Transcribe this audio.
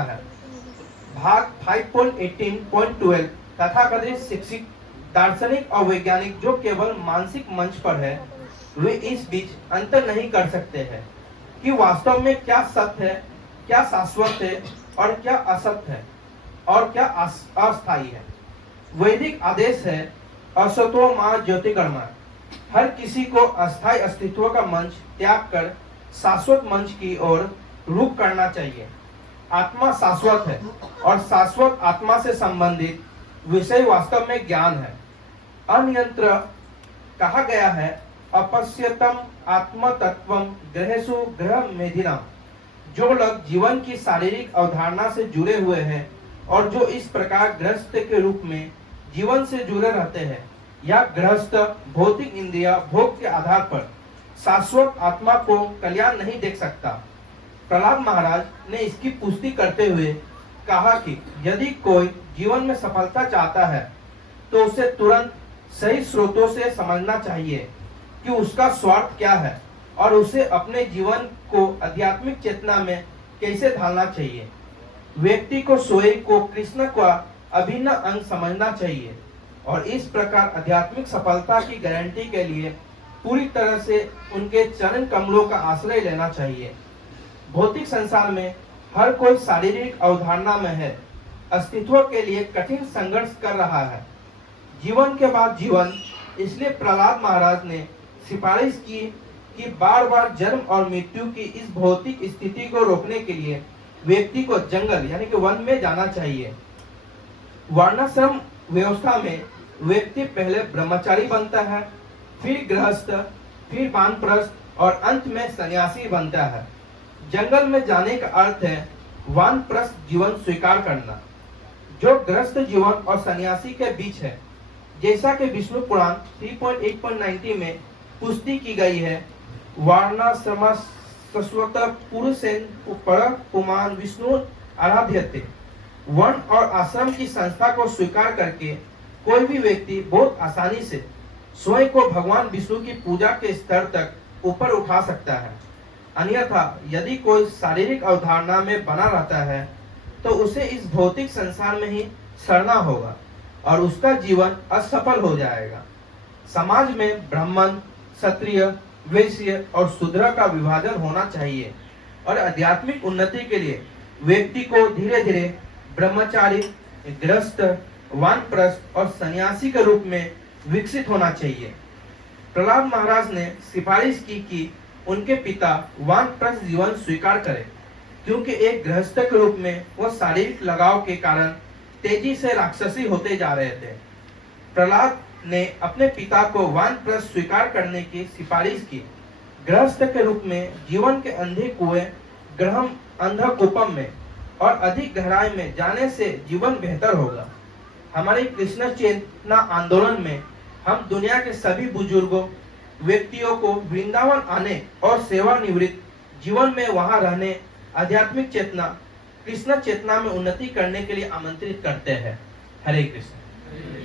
है। भाग 5.18.12 तथाकथित शिक्षित दार्शनिक और वैज्ञानिक जो केवल मानसिक मंच पर है, वे इस बीच अंतर नहीं कर सकते हैं कि वास्तव में क्या सत्य है, क्या शाश्वत है और क्या असत्य है और क्या अस्थायी है। वैदिक आदेश है असतो मा ज्योतिर्गमय। हर किसी को अस्थायी अस्तित्व का मंच त्याग कर शाश्वत मंच की ओर रुख करना चाहिए। आत्मा शाश्वत है और शाश्वत आत्मा से संबंधित विषय वास्तव में ज्ञान है। अनियंत्र कहा गया है अपश्यतम आत्म तत्वम ग्रहेषु ग्रह मेधिनाम। जो लोग जीवन की शारीरिक अवधारणा से जुड़े हुए हैं और जो इस प्रकार गृहस्थ के रूप में जीवन से जुड़े रहते हैं, या गृहस्थ भौतिक इंद्रिया भोग के आधार पर शाश्वत आत्मा को कल्याण नहीं देख सकता। प्रहलाद महाराज ने इसकी पुष्टि करते हुए कहा कि यदि कोई जीवन में सफलता चाहता है तो उसे तुरंत सही स्रोतों से समझना चाहिए कि उसका स्वार्थ क्या है और उसे अपने जीवन को आध्यात्मिक चेतना में कैसे ढालना चाहिए। व्यक्ति को स्वयं को कृष्ण का अभिन्न अंग समझना चाहिए और इस प्रकार आध्यात्मिक सफलता की गारंटी के लिए पूरी तरह से उनके चरण कमलों का आश्रय लेना चाहिए। भौतिक संसार में हर कोई शारीरिक अवधारणा में है, अस्तित्व के लिए कठिन संघर्ष कर रहा है, जीवन के बाद जीवन। इसलिए प्रहलाद महाराज ने सिफारिश की कि बार बार जन्म और मृत्यु की इस भौतिक स्थिति को रोकने के लिए व्यक्ति को जंगल यानी कि वन में जाना चाहिए। वर्णाश्रम व्यवस्था में व्यक्ति पहले ब्रह्मचारी बनता है, फिर गृहस्थ, फिर वानप्रस्थ और अंत में सन्यासी बनता है। जंगल में जाने का अर्थ है वानप्रस्थ जीवन स्वीकार करना, जो गृहस्थ जीवन और सन्यासी के बीच है। जैसा कि विष्णु पुराण 3.8.90 में पुष्टि की गई है, वर्णाश्रम शाश्वत पुरुषेन पर पुमान विष्णु आराध्यते। वर्ण और आश्रम की संस्था को स्वीकार करके कोई भी व्यक्ति बहुत आसानी से स्वयं को भगवान विष्णु की पूजा के स्तर तक ऊपर उठा सकता है। अन्यथा यदि कोई शारीरिक अवधारणा में बना रहता है तो उसे इस भौतिक संसार में ही सड़ना होगा और उसका जीवन असफल हो जाएगा। समाज में ब्राह्मण, क्षत्रिय, वैश्य और शूद्र का विभाजन होना चाहिए और आध्यात्मिक उन्नति के लिए व्यक्ति को धीरे धीरे ब्रह्मचारी, गृहस्थ, वानप्रस्थ और सन्यासी के रूप में विकसित होना चाहिए। प्रहलाद महाराज ने सिफारिश की कि उनके पिता वानप्रस्थ जीवन स्वीकार करें, क्योंकि एक गृहस्थ के रूप में वो शारीरिक लगाव के कारण तेजी से राक्षसी होते जा रहे थे। प्रहलाद ने अपने पिता को वानप्रस्थ स्वीकार करने की सिफारिश की। गृहस्थ के रूप में जीवन के अंधे कुएं, ग्रहम अंधकूपम में और अधिक गहराई में जाने से जीवन बेहतर होगा। हमारे कृष्ण चेतना आंदोलन में हम दुनिया के सभी बुजुर्गों व्यक्तियों को वृंदावन आने और सेवानिवृत्त जीवन में वहां रहने, आध्यात्मिक चेतना, कृष्ण चेतना में उन्नति करने के लिए आमंत्रित करते हैं। हरे कृष्ण।